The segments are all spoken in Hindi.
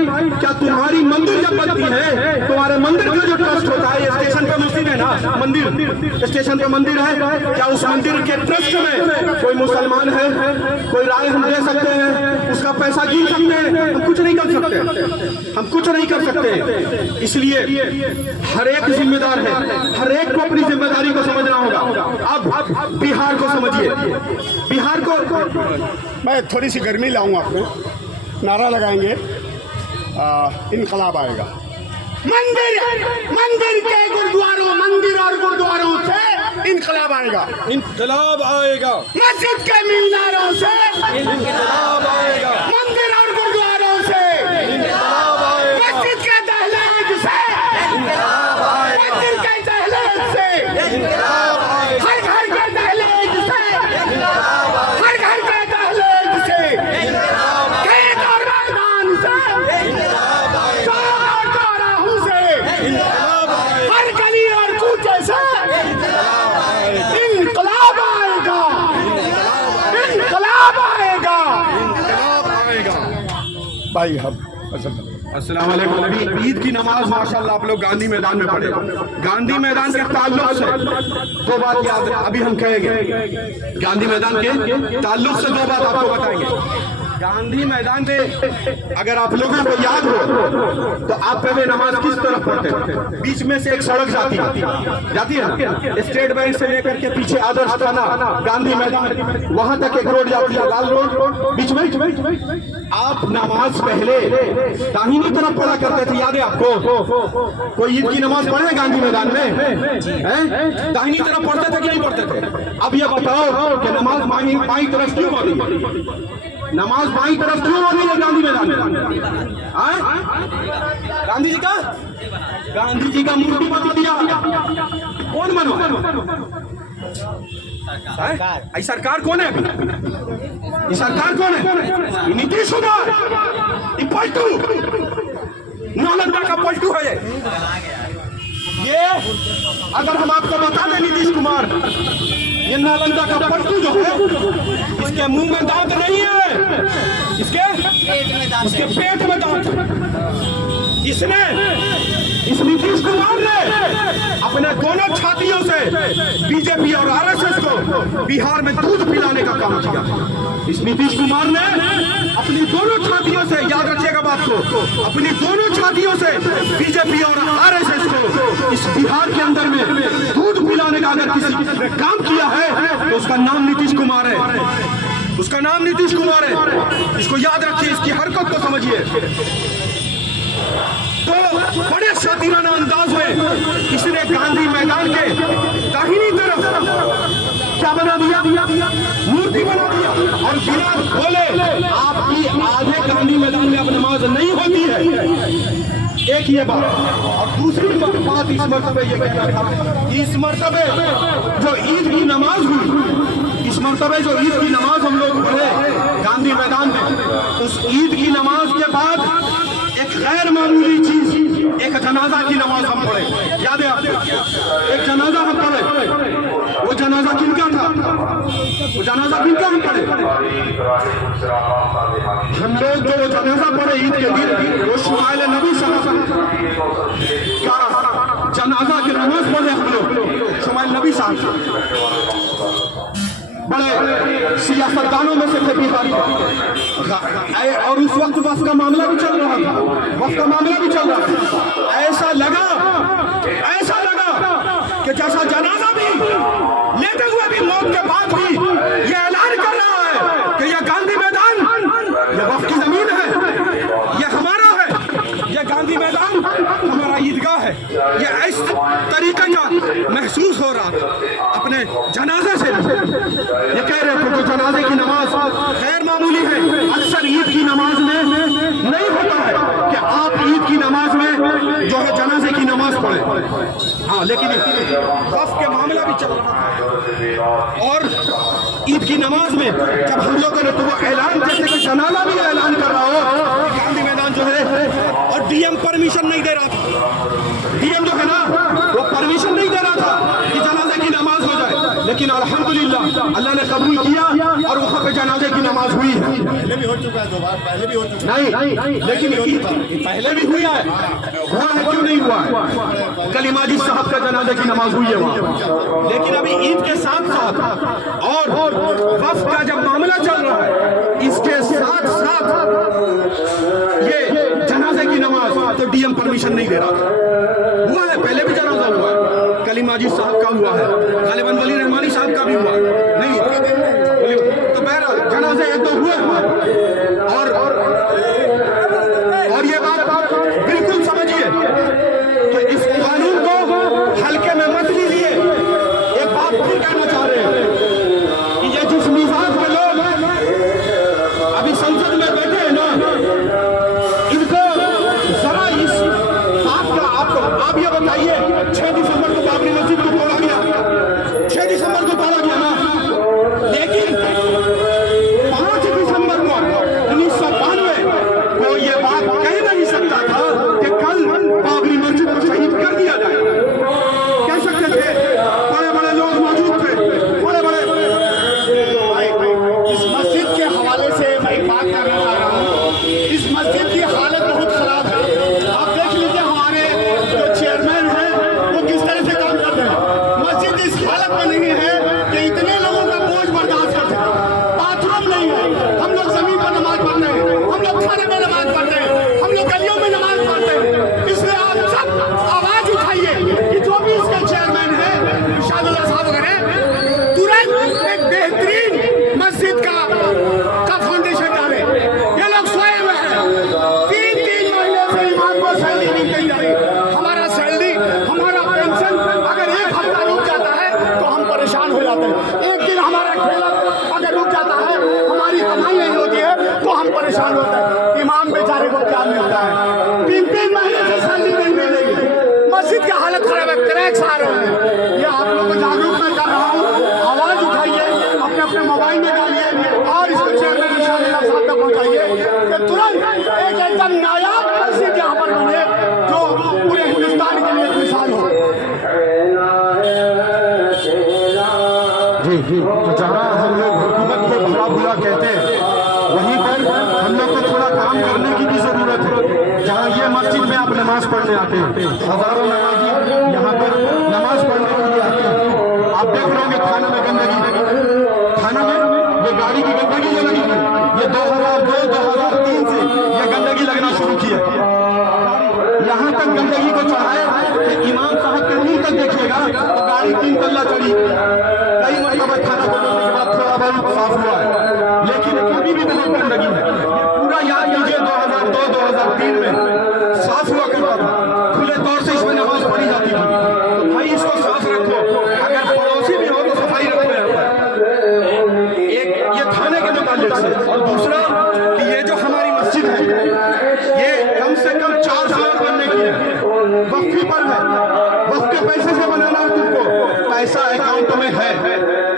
क्या तुम्हारी मंदिर जब बनती है, तुम्हारे मंदिर का जो ट्रस्ट होता है, स्टेशन पे मस्जिद है ना, मंदिर स्टेशन पे मंदिर है, क्या उस मंदिर के ट्रस्ट में कोई मुसलमान है, कोई राय हम दे सकते हैं, उसका पैसा गिन सकते हैं? हम कुछ नहीं कर सकते, हम कुछ नहीं कर सकते। इसलिए हर एक जिम्मेदार है, हर एक को अपनी जिम्मेदारी को समझना होगा। अब बिहार को समझिए, बिहार को मैं थोड़ी सी गर्मी लाऊंगा आपको, नारा लगाएंगे इनकलाब आएगा। मंदिर मंदिर के गुरुद्वारों, मंदिर और गुरुद्वारों से इनकलाब आएगा, इनकलाब आएगा। मस्जिद के मीनारों से इनकलाब आएगा, मंदिर और गुरुद्वारों से इनकलाब आएगा, मस्जिद के दहलीज से इनकलाब आएगा, मंदिर के दहलीज से इनकलाब आएगा, हर घर के दहलीज से इनकलाब आएगा, हर घर के दहलीज से इनकलाब आएगा, खेत और मैदान से इनकलाब आएगा, चौक और चौराहों से इनकलाब आएगा, हर गली और कूचे से इनकलाब आएगा, इनकलाब आएगा, इनकलाब आएगा, इनकलाब आएगा। भाई हम अस्सलाम वालेकुम। अभी ईद की नमाज माशाल्लाह आप लोग गांधी मैदान में पढ़े। गांधी मैदान के ताल्लुक से दो बात याद, अभी हम कहेंगे गांधी मैदान के ताल्लुक से दो बात आपको बताएंगे। गांधी मैदान पे अगर आप लोगों को याद हो तो आप पहले नमाज किस तरफ पढ़ते थे? बीच में से एक सड़क जाती है ना, स्टेट बैंक से लेकर के पीछे आदर्श थाना, गांधी मैदान, वहां तक एक रोड जाती है, लाल रोड, बीच में आप नमाज पहले दाहिनी तरफ पढ़ा करते थे, याद है आपको? कोई ईद की नमाज पढ़े गांधी मैदान में हैं? दाहिनी तरफ पढ़ते थे कि नहीं पढ़ते थे? अब ये बताओ कि नमाज बाई तरफ क्यों हो रही है? नमाज बाई तरफ क्यों हो रही है गांधी मैदान में? गांधी जी का मूर्ति बना दिया, कौन बनवा? ये सरकार कौन है? ये सरकार कौन है? नीतीश कुमार, ये पलटू, नालंदा का पलटू है ये। अगर हम आपको बता दें नीतीश कुमार, ये नालंदा का पलटू जो है, इसके मुंह में दांत नहीं है, इसके पेट में दांत है। इसने, इस नीतीश कुमार ने अपने दोनों छातियों से बीजेपी और आरएसएस को बिहार में दूध पिलाने का काम किया। इस नीतीश कुमार ने अपनी दोनों छातियों से, याद रखिएगा बात को, अपनी दोनों छातियों से बीजेपी और आरएसएस को इस बिहार के अंदर में दूध पिलाने का अगर किसी ने काम किया है तो उसका नाम नीतीश कुमार है, उसका नाम नीतीश कुमार है। इसको याद रखिए, इसकी हरकत को समझिए। तो बड़े शातिराना अंदाज में इसने गांधी मैदान के दाहिनी तरफ क्या बना दिया? मूर्ति बना दिया। और बिना बोले आपकी आधे गांधी मैदान में अब नमाज नहीं होती है। एक ये बात, और दूसरी बात इस मरतबे ये कहना था, इस मरतबे जो ईद की नमाज हुई, इस मरतबे जो ईद की नमाज हम लोग पढ़े गांधी मैदान में, उस ईद की नमाज के बाद एक गैर मामूली चीज, एक जनाजा की नमाज हम पढ़े, याद है आपको? एक जनाजा हम पढ़े। वो जनाजा किनका था? वो जनाजा किनका हम पढ़े? हम लोग जो जनाजा पढ़े ईद के दिन, वो शुमाइल नबी साहब का जनाजा की नमाज पढ़े हम लोग, शुमाइल नबी साहब बड़े सियासतदानों में से थे बिहार, और उस वक्त वफ का मामला भी चल रहा था, वफ का मामला भी चल रहा था। ऐसा लगा कि जैसा जनाजा भी लेते हुए भी, मौत के बाद भी ये ऐलान कर रहा है कि ये गांधी मैदान, ये वफ की जमीन है, ये हमारा है, ये गांधी मैदान हमारा ईदगाह है। ये इस तरीके का महसूस हो रहा था अपने जनाजे से। ये कह रहे थे कि जनाजे की नमाज गैर मामूली है, अक्सर ईद की नमाज में नहीं होता है कि आप ईद की नमाज में जो है जनाजे की नमाज पढ़े। हाँ, लेकिन वफ के मामला भी चल रहा था, और ईद की नमाज में जब हम लोगों ने तो वो ऐलान, जैसे कि जनाजा भी ऐलान कर रहा हो कि गांधी मैदान जो है, और डीएम परमिशन नहीं दे रहा था, डीएम जो है ना वो परमिशन नहीं दे रहा था कि जनाजे की नमाज हो जाए, लेकिन अल्हम्दुलिल्लाह अल्लाह ने कबूल किया और वहाँ पे जनाजे की नमाज हुई है। पहले भी हो चुका है, 2 बार पहले भी हो चुका है। नहीं, लेकिन पहले भी हुआ है, क्यों नहीं हुआ है? कल इमाम साहब का जनाजे की नमाज हुई है वहाँ। लेकिन अभी ईद के साथ साथ और वक्फ का जब मामला चल रहा है, इसके साथ साथ ये जनाजे की नमाज तो डीएम परमिशन नहीं दे रहा था। हुआ है, पहले भी जनाजा हुआ है, कल इमाम साहब का हुआ है, गालिबन वली रहमानी साहब का भी हुआ है। नहीं तो बहरहाल जनाजे एक दो हुए और ये बात बिल्कुल समझिए कि इस कानून को हल्के में मत लीजिए। एक बात फिर कहना चाह रहे हैं कि ये जिस मिजाज के लोग अभी संसद में बैठे हैं ना, इनको जरा इस बात का आप ये बताइए, 6 दिसंबर को बाबरी मस्जिद को तोड़ा गया, 6 दिसंबर को तोड़ा गया ना, लेकिन 5 दिसंबर को 1992 को ये बात कह नहीं सकता था कि कल बाबरी मस्जिद को शहीद कर दिया जाए। कह सकते थे, बड़े बड़े लोग मौजूद थे, बड़े बड़े। इस मस्जिद के हवाले से मैं एक बात करना चाह रहा हूँ। इस मस्जिद की हालत बहुत खराब है। आप देख लीजिए हमारे जो चेयरमैन हैं वो किस तरह से काम करते हैं। मस्जिद इस हालत में नहीं है कि इतने लोगों का बोझ बर्दाश्त कर सके। बाथरूम नहीं है, हम लोग जमीन पर नमाज पढ़ते हैं, हम लोग खाने में नमाज पढ़ते हैं, हम लोग गलियों में नमाज पढ़ते हैं। इसलिए आप सब आवाज उठाइए कि जो भी इसके चेयरमैन है इरशादुल्लाह साहब करें, तुरंत एक बेहतरीन मस्जिद का फाउंडेशन डाले। ये लोग सोए हुए हैं, 3 महीने से इमाम को सैलरी नहीं दी जा रही। हमारा सैलरी, हमारा पेंशन अगर 1 हफ्ता रुक जाता है तो हम परेशान हो जाते हैं। एक दिन हमारा खेला अगर रुक जाता है, हमारी कमाई नहीं होती है तो हम परेशान होते हैं। इमाम बेचारे को क्या मिलता है? 3 महीने से सैलरी नहीं मिलेगी। मस्जिद की हालत खराब है, क्रैक्स आ रहे हैं। ये आप लोगों को जागरूक मैं कर रहा हूँ। आवाज उठाइए, अपने अपने मोबाइल में डालिए और इसको चेयरमैन इरशादुल्लाह साहब तक पहुँचाइए कि तुरंत एक एकदम नायाब मस्जिद यहाँ पर बने जो पूरे हिंदुस्तान के लिए एक मिसाल हो। जी, तो जहाँ हम लोग हुकूमत को भला बुरा कहते हैं, वहीं पर हम लोग को थोड़ा काम करने की भी जरूरत है। जहाँ ये मस्जिद में आप नमाज पढ़ने आते हैं, हजारों नमाजी यहाँ पर नमाज पढ़ने के लिए आते हैं। आप देख रहे होंगे थाना में गंदगी, थाना में ये गाड़ी की गंदगी जो लगी थी, ये 2002-2003 से ये गंदगी लगना शुरू की है। यहाँ तक गंदगी को चढ़ाए कि इमाम साहब के मुंह तक देखिएगा तो गाड़ी 3 तल्ला चढ़ी। कई मरतबा खाना बनाने के बाद थोड़ा बहुत साफ हुआ है, लेकिन अभी भी बहुत गंदगी है। ये पूरा याद कीजिए, 2002-2003 में साफ हुआ करता था, खुले तौर से इसमें नमाज पढ़ी जाती थी। तो भाई इसको साफ रखो, अगर पड़ोसी भी हो तो सफाई रखो यहाँ पर। एक ये थाने के मुताबिक से, और दूसरा कि ये जो हमारी मस्जिद है ये कम से कम 4 फ्लोर बनने की है, वक्फी पर है, वक्फ के पैसे से बनाना है तुमको, पैसा अकाउंट में है,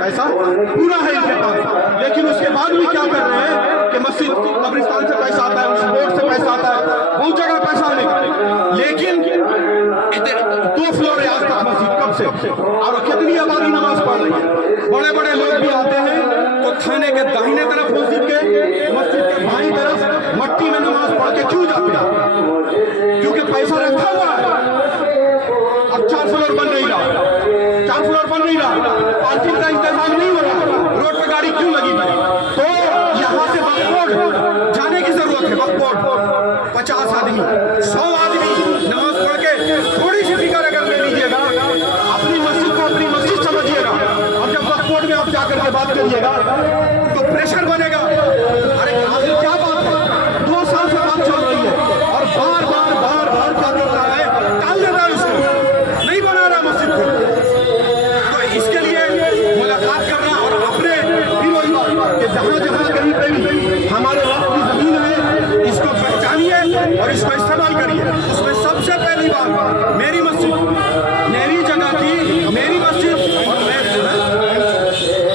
पैसा पूरा है इनके पास। लेकिन उसके बाद भी क्या कर रहे हैं कि मस्जिद कब्रिस्तान से पैसा आता है, उस बोर्ड से पैसा आता है, बहुत जगह पैसा आने का। लेकिन 2 फ्लोर है आज तक मस्जिद, कब से, और कितनी आबादी नमाज पढ़ रही है। बड़े बड़े लोग भी आते हैं तो थाने के दाहिने तरफ मस्जिद के बाईं तरफ मट्टी में नमाज पढ़ के क्यों जाते हैं? क्योंकि पैसा रखा हुआ है। अब 4 फ्लोर बन नहीं रहा, 4 फ्लोर बन नहीं रहा, पार्किंग का इंतजाम नहीं हो रहा, रोड पर गाड़ी क्यों लगी? तो यहाँ से वक्फ बोर्ड जाने की जरूरत है। वक्फ बोर्ड 50 आदमी 100 आदमी नमाज पढ़ के थोड़ी सी फिक्र अगर ले लीजिएगा, अपनी मस्जिद को अपनी मस्जिद समझिएगा, और जब वक्फ बोर्ड में आप जाकर के बात करिएगा तो प्रेशर बनेगा। अरे आखिर क्या बात है? 2 साल से बात चल रही है और बार बार क्या करता है, टाल देता है, उसको नहीं बना रहा मस्जिद को। तो इसके लिए मुलाकात करना और अपने कि जहाँ कहीं पे भी हमारे वक्त की जमीन है, इसको पहचानिए और इसको इस्तेमाल करिए। उसमें सबसे पहली बात मेरी मस्जिद, मेरी जगह की मेरी मस्जिद, और मैं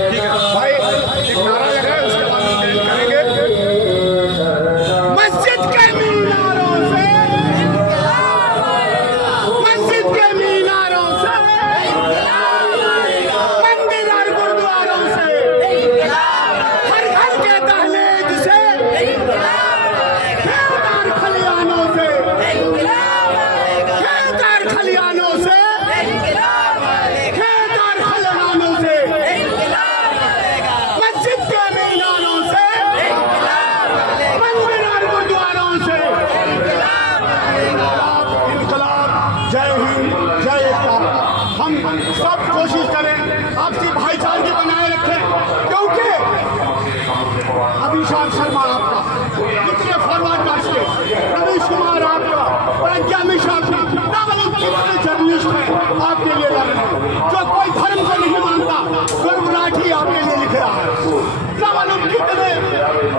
ठीक है भाई एक नारा लगाए, उसके बाद हम करेंगे। अभिषेक शर्मा आपका, कितने फॉरवर्ड कास्ट के, रमेश कुमार आपका, प्रज्ञा मिश्रा की, कितने जर्नलिस्ट हैं आपके लिए लड़ रहे हैं, जो कोई धर्म को नहीं मानता, गुरु राठी आपके लिए लिख रहा है। ना मालूम कितने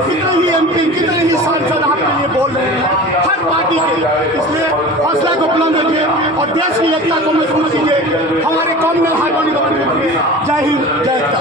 ही एमपी, कितने ही सांसद आपके लिए बोल रहे हैं, हर पार्टी के। इसलिए हौसला को बुलंद रखिए और देश की एकता को मजबूत कीजिए, हमारे कॉम्युनल हार्मोनी को मजबूत कीजिए। जय हिंद, जय एकता।